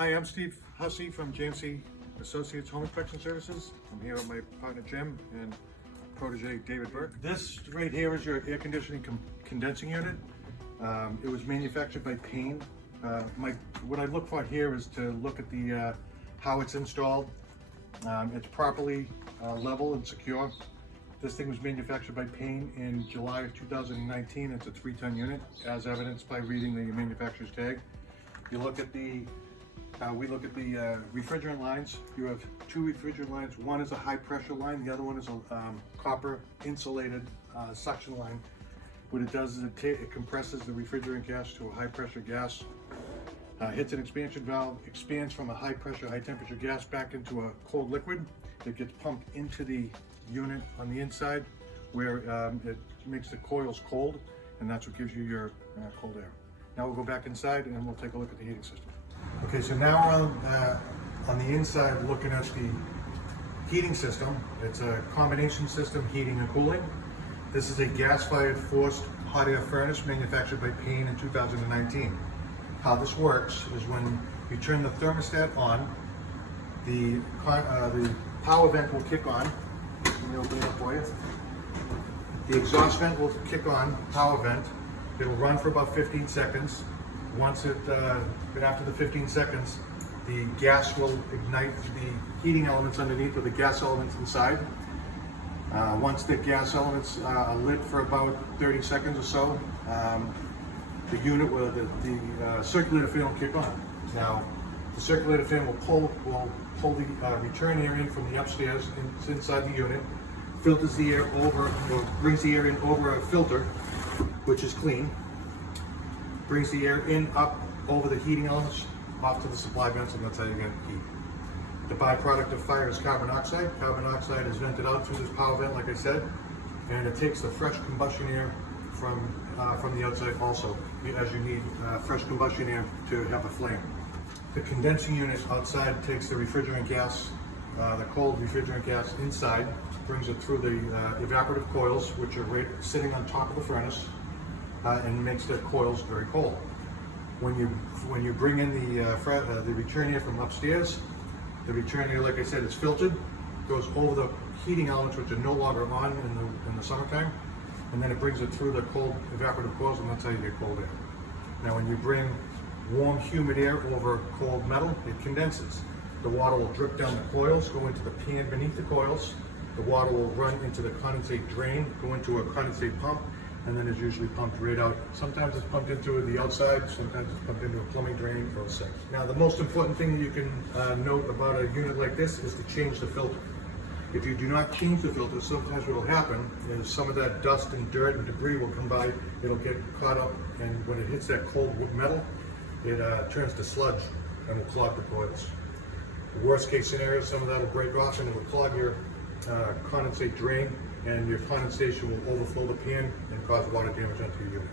Hi, I'm Steve Hussey from JMC Associates Home Inspection Services. I'm here with my partner Jim and protege David Burke. This right here is your air conditioning condensing unit. It was manufactured by Payne. What I look for here is to look at the how it's installed. It's properly level and secure. This thing was manufactured by Payne in July of 2019. It's a 3-ton unit, as evidenced by reading the manufacturer's tag. You look at the we look at the refrigerant lines. You have 2 refrigerant lines. One is a high pressure line, the other one is a copper insulated suction line. What it does is it compresses the refrigerant gas to a high pressure gas, hits an expansion valve, expands from a high pressure, high temperature gas back into a cold liquid. It gets pumped into the unit on the inside where it makes the coils cold, and that's what gives you your cold air. Now we'll go back inside and we'll take a look at the heating system. Okay, so now we're on the inside looking at the heating system. It's a combination system, heating and cooling. This is a gas-fired forced hot air furnace manufactured by Payne in 2019. How this works is when you turn the thermostat on, the power vent will kick on. Let me open it up for you. The exhaust vent will kick on, power vent. It'll run for about 15 seconds. Once after the 15 seconds, the gas will ignite the heating elements underneath or the gas elements inside. Once the gas elements are lit for about 30 seconds or so, the unit will, the circulator fan will kick on. Now, the circulator fan will pull the return air in from the upstairs inside the unit, filters the air over, or brings the air in over a filter, which is clean, brings the air in up over the heating elements, off to the supply vents, and that's how you get heat. The byproduct of fire is carbon dioxide. Carbon dioxide is vented out through this power vent, like I said, and it takes the fresh combustion air from the outside also, as you need fresh combustion air to have a flame. The condensing unit outside takes the refrigerant gas, the cold refrigerant gas inside, brings it through the evaporative coils, which are right sitting on top of the furnace, and makes the coils very cold. When you bring in the return air from upstairs, the return air, like I said, is filtered, goes over the heating elements, which are no longer on in the summertime, and then it brings it through the cold evaporative coils, and that's how you get cold air. Now, when you bring warm, humid air over cold metal, it condenses. The water will drip down the coils, go into the pan beneath the coils. The water will run into the condensate drain, go into a condensate pump, and then it's usually pumped right out. Sometimes it's pumped into the outside, sometimes it's pumped into a plumbing drain or a sink. Now, the most important thing that you can note about a unit like this is to change the filter. If you do not change the filter, sometimes what will happen is some of that dust and dirt and debris will come by, it'll get caught up, and when it hits that cold metal, it turns to sludge and will clog the coils. The worst case scenario, some of that will break off and it will clog your condensate drain, and your condensation will overflow the pan and cause water damage onto your unit.